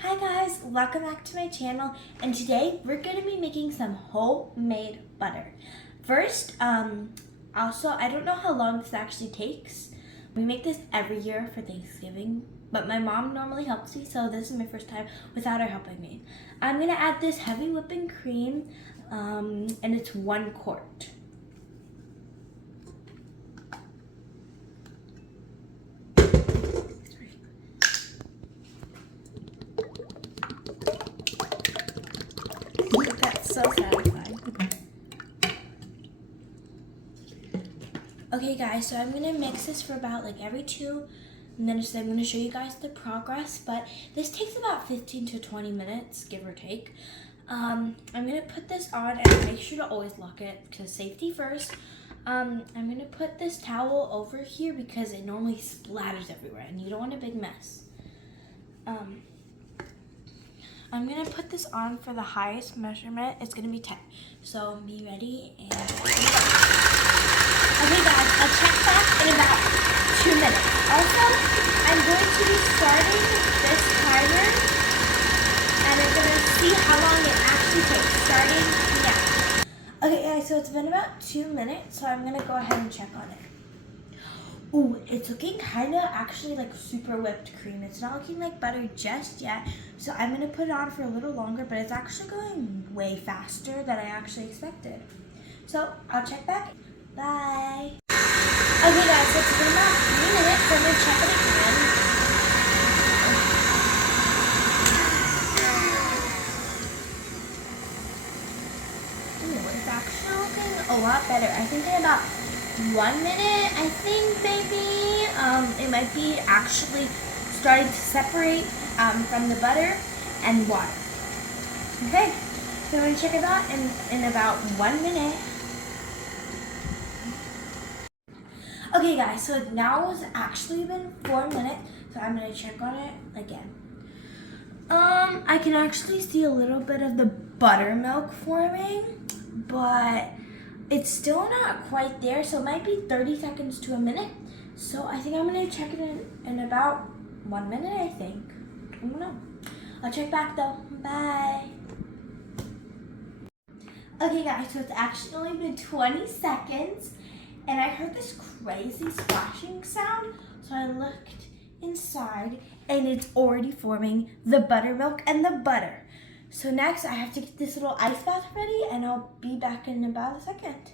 Hi guys, welcome back to my channel, and today we're going to be making some homemade butter. First, also, I don't know how long this actually takes. We make this every year for Thanksgiving, but my mom normally helps me, so this is my first time without her helping me. I'm going to add this heavy whipping cream, and it's 1 quart. That's so satisfying. Okay guys, so I'm going to mix this for about every 2 minutes. I'm going to show you guys the progress, but this takes about 15 to 20 minutes, give or take. I'm going to put this on and make sure to always lock it because safety first. I'm going to put this towel over here because it normally splatters everywhere and you don't want a big mess. I'm going to put this on for the highest measurement. It's going to be 10. So be ready and okay guys, I'll check back in about 2 minutes. Also, I'm going to be starting this timer and I'm going to see how long it actually takes starting now. Okay guys, so it's been about 2 minutes, so I'm going to go ahead and check on it. Ooh, it's looking kind of actually like super whipped cream. It's not looking like butter just yet. So I'm going to put it on for a little longer, but it's actually going way faster than I actually expected. So I'll check back. Bye. Okay guys, so it's been about 3 minutes. So I'm going to check it again. Ooh, it's actually looking a lot better. I think in about 1 minute, I think maybe, it might be actually starting to separate from the butter and water. Okay, so we're going to check it out in about 1 minute. Okay guys, so now it's actually been 4 minutes, so I'm going to check on it again. I can actually see a little bit of the buttermilk forming, but it's still not quite there, so it might be 30 seconds to a minute. So I think I'm going to check it in about 1 minute, I think. I don't know. I'll check back though. Bye. Okay guys, so it's actually only been 20 seconds, and I heard this crazy splashing sound, so I looked inside, and it's already forming the buttermilk and the butter. So next, I have to get this little ice bath ready, and I'll be back in about a second.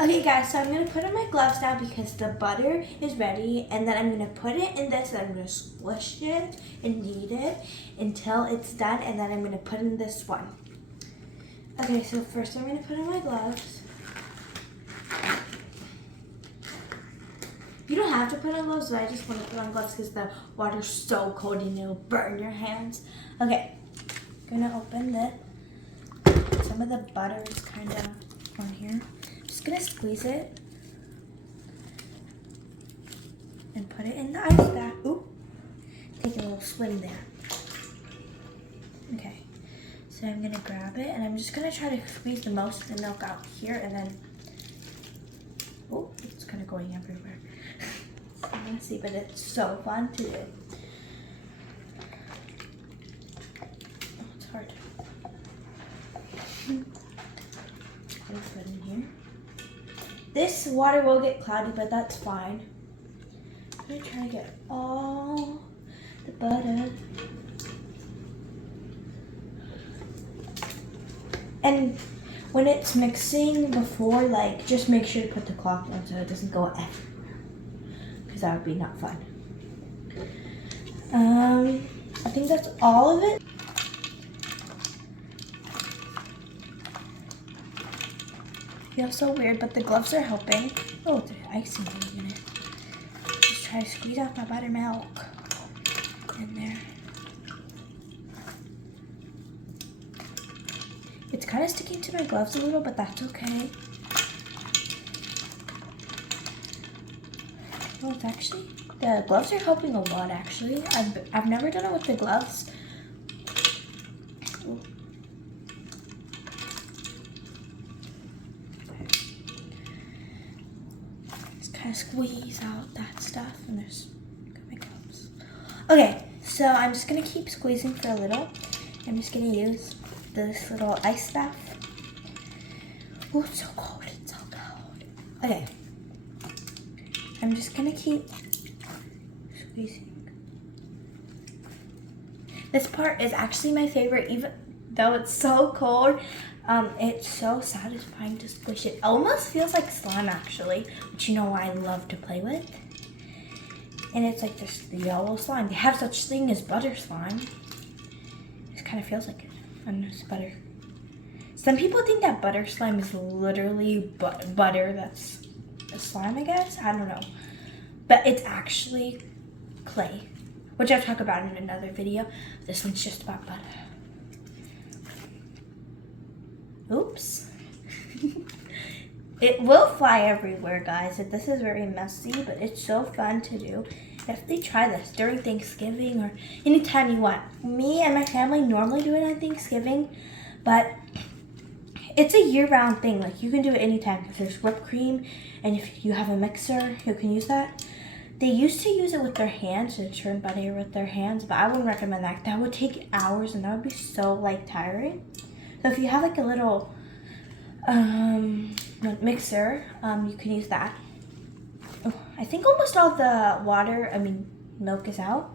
Okay guys, so I'm going to put on my gloves now because the butter is ready, and then I'm going to put it in this, and I'm going to squish it and knead it until it's done, and then I'm going to put in this one. Okay, so first I'm going to put on my gloves. You don't have to put on gloves, but I just want to put on gloves because the water's so cold and it'll burn your hands. Okay, I'm going to open this. Some of the butter is kind of on here. Just going to squeeze it and put it in the ice bath. Ooh, take a little swing there. Okay, so I'm going to grab it and I'm just going to try to squeeze the most of the milk out here and then, oh, it's kind of going everywhere. I'm going to see, but it's so fun to do. Oh, it's hard. Put it in here. This water will get cloudy, but that's fine. I'm going to try to get all the butter. And when it's mixing before, just make sure to put the cloth on so it doesn't go everywhere. Because that would be not fun. I think that's all of it. Feels so weird, but the gloves are helping. Oh, there's icing in it. Just try to squeeze out my buttermilk in there. It's kind of sticking to my gloves a little, but that's okay. Oh, it's actually, the gloves are helping a lot actually. I've never done it with the gloves. Ooh. Just kind of squeeze out that stuff and there's my gloves. Okay, So I'm just gonna keep squeezing for a little. I'm just gonna use this little ice bath. Oh, it's so cold, it's so cold. Okay. I'm just gonna keep squeezing. This part is actually my favorite, even though it's so cold. It's so satisfying to squish it. It almost feels like slime actually, which you know I love to play with. And it's like this yellow slime. They have such thing as butter slime. It kind of feels like it. I don't know, it's butter. Some people think that butter slime is literally butter that's a slime, I guess. I don't know. But it's actually clay, which I'll talk about in another video. This one's just about butter. Oops. It will fly everywhere, guys. This is very messy, but it's so fun to do. Definitely try this during Thanksgiving or anytime you want. Me and my family normally do it on Thanksgiving, but it's a year-round thing. Like, you can do it anytime because there's whipped cream, and if you have a mixer, you can use that. They used to use it with their hands, to churn butter with their hands, but I wouldn't recommend that. That would take hours, and that would be so, like, tiring. So if you have, like, a little mixer, you can use that. Oh, I think almost all the milk is out.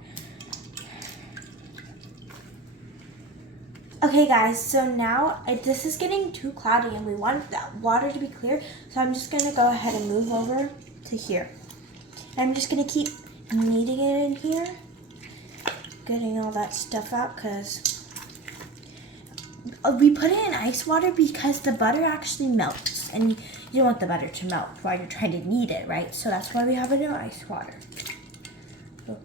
Okay guys, so now this is getting too cloudy and we want that water to be clear, so I'm just gonna go ahead and move over to here. And I'm just gonna keep kneading it in here, getting all that stuff out, because we put it in ice water because the butter actually melts, and you don't want the butter to melt while you're trying to knead it, right? So that's why we have it in ice water. Oh.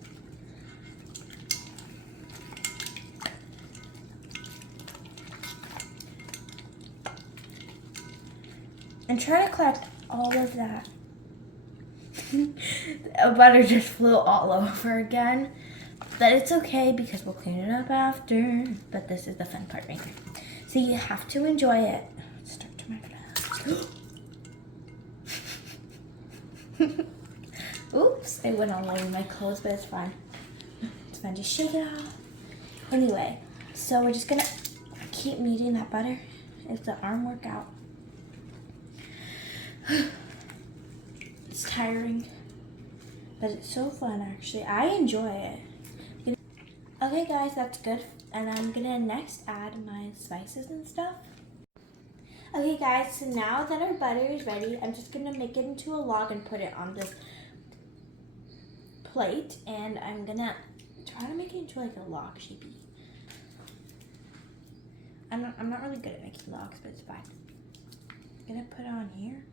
And try to collect all of that. Butter just flew all over again. But it's okay because we'll clean it up after. But this is the fun part right here. So you have to enjoy it. Let's start to my glass. Oops, I went all over my clothes, but it's fine. It's fine, just shake it off. Anyway, so we're just gonna keep kneading that butter. It's the arm workout. It's tiring, but it's so fun actually. I enjoy it. Okay guys, that's good. And I'm gonna next add my spices and stuff. Okay guys, so now that our butter is ready, I'm just gonna make it into a log and put it on this plate. And I'm gonna try to make it into like a log shapey. I'm not really good at making logs, but it's fine. I'm gonna put it on here.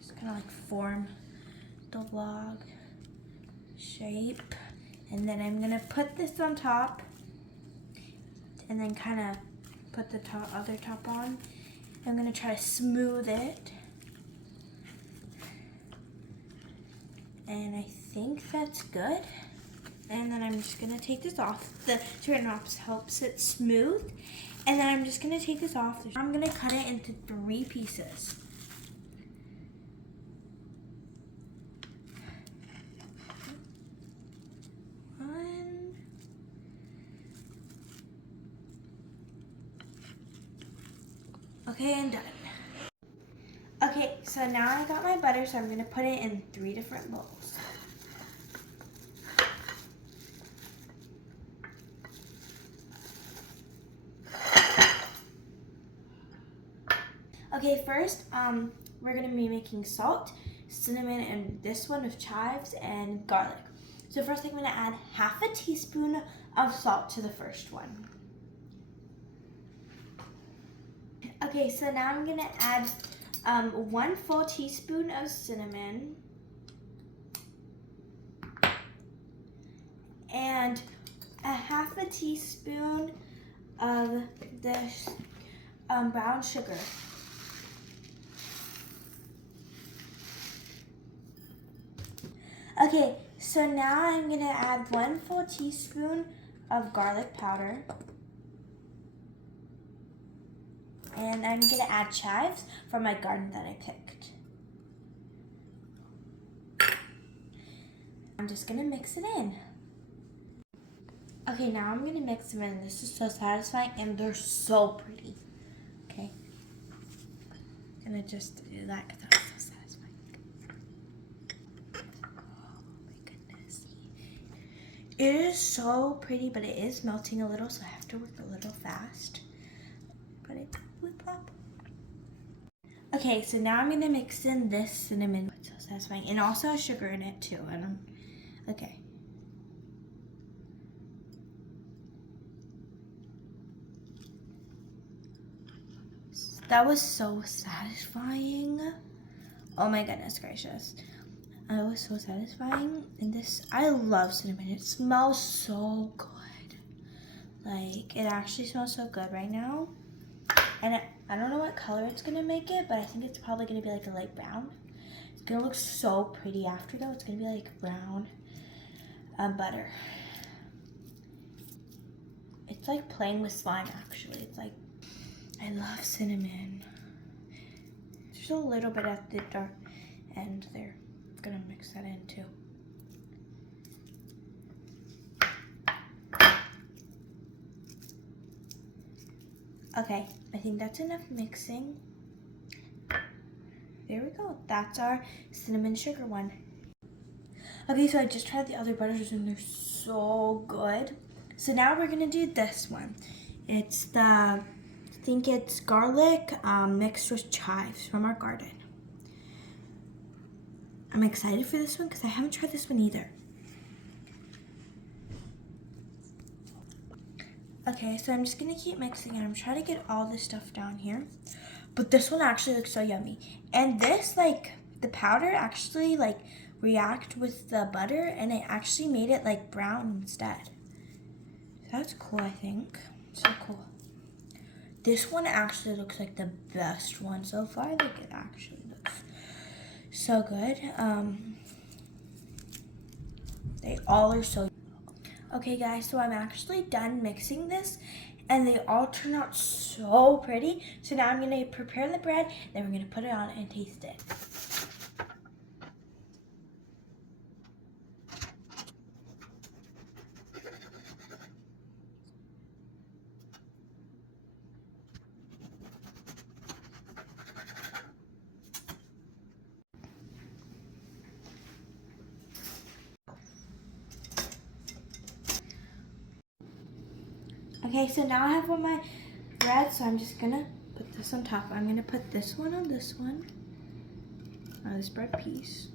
Just kind of like form the log shape, and then I'm gonna put this on top, and then kind of put the other top on. I'm gonna try to smooth it, and I think that's good. And then I'm just gonna take this off. The turn off helps it smooth, and then I'm just gonna take this off. I'm gonna cut it into 3 pieces. Okay, and done. Okay, so now I got my butter, so I'm gonna put it in 3 different bowls. Okay, first, we're gonna be making salt, cinnamon, and this one with chives and garlic. So first I'm gonna add half a teaspoon of salt to the first one. Okay, so now I'm gonna add 1 full teaspoon of cinnamon and a half a teaspoon of this brown sugar. Okay, so now I'm gonna add 1 full teaspoon of garlic powder. And I'm gonna add chives from my garden that I picked. I'm just gonna mix it in. Okay, now I'm gonna mix them in. This is so satisfying and they're so pretty. Okay. I'm gonna just do that because that's so satisfying. Oh my goodness. It is so pretty, but it is melting a little, so I have to work a little fast. But it whip up. Okay, so now I'm gonna mix in this cinnamon. It's so satisfying. And also has sugar in it too. Okay. That was so satisfying. Oh my goodness gracious. It was so satisfying. And this, I love cinnamon. It smells so good. Like, it actually smells so good right now. And I don't know what color it's gonna make it, but I think it's probably gonna be like a light brown. It's gonna look so pretty after though. It's gonna be like brown butter. It's like playing with slime actually. It's like, I love cinnamon. There's a little bit at the dark end there. I'm gonna mix that in too. Okay, I think that's enough mixing. There we go. That's our cinnamon sugar one. Okay, so I just tried the other butters and they're so good. So now we're gonna do this one. It's the, I think it's garlic mixed with chives from our garden. I'm excited for this one because I haven't tried this one either. Okay, so I'm just gonna keep mixing and I'm trying to get all this stuff down here. But this one actually looks so yummy. And this, like, the powder actually, like, react with the butter and it actually made it, like, brown instead. That's cool, I think. So cool. This one actually looks like the best one so far. Like, it actually looks so good. They all are so. Okay guys, so I'm actually done mixing this and they all turn out so pretty. So now I'm gonna prepare the bread, then we're gonna put it on and taste it. Okay, so now I have all my bread, so I'm just gonna put this on top. I'm gonna put this one on this one, on this bread piece.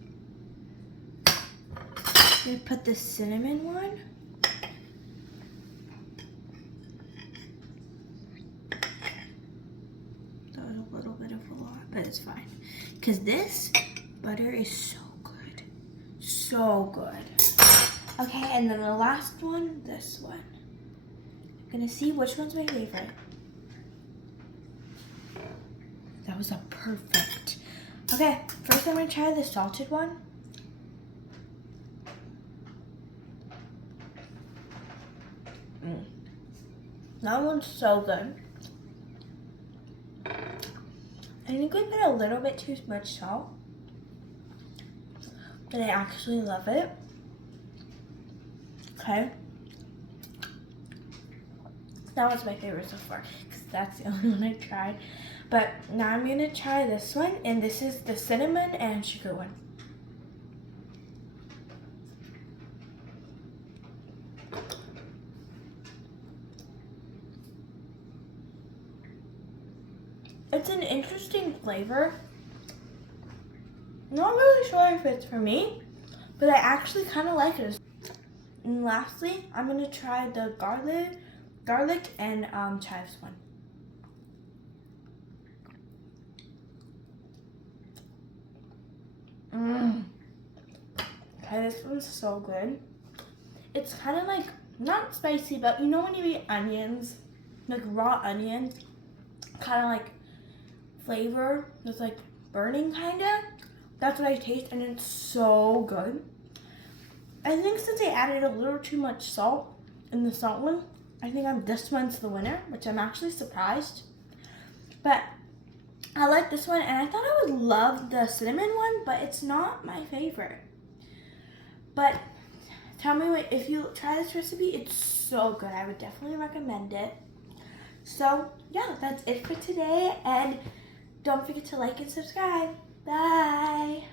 I'm gonna put the cinnamon one. That was a little bit of a lot, but it's fine. Because this butter is so good. So good. Okay, and then the last one, this one. I'm gonna see which one's my favorite. That was a perfect. Okay, first I'm gonna try the salted one. That one's so good. I think we put a little bit too much salt, but I actually love it. Okay. That was my favorite so far because that's the only one I tried. But now I'm gonna try this one, and this is the cinnamon and sugar one. It's an interesting flavor. Not really sure if it's for me, but I actually kind of like it. And lastly, I'm gonna try the garlic and chives one. Okay, this one's so good. It's kind of like, not spicy, but you know when you eat onions, like raw onions, kind of like flavor, it's like burning kind of. That's what I taste, and it's so good. I think since I added a little too much salt in the salt one, I think this one's the winner, which I'm actually surprised. But I like this one, and I thought I would love the cinnamon one, but it's not my favorite. But Tell me if you try this recipe. It's so good. I would definitely recommend it. So, yeah, that's it for today. And don't forget to like and subscribe. Bye.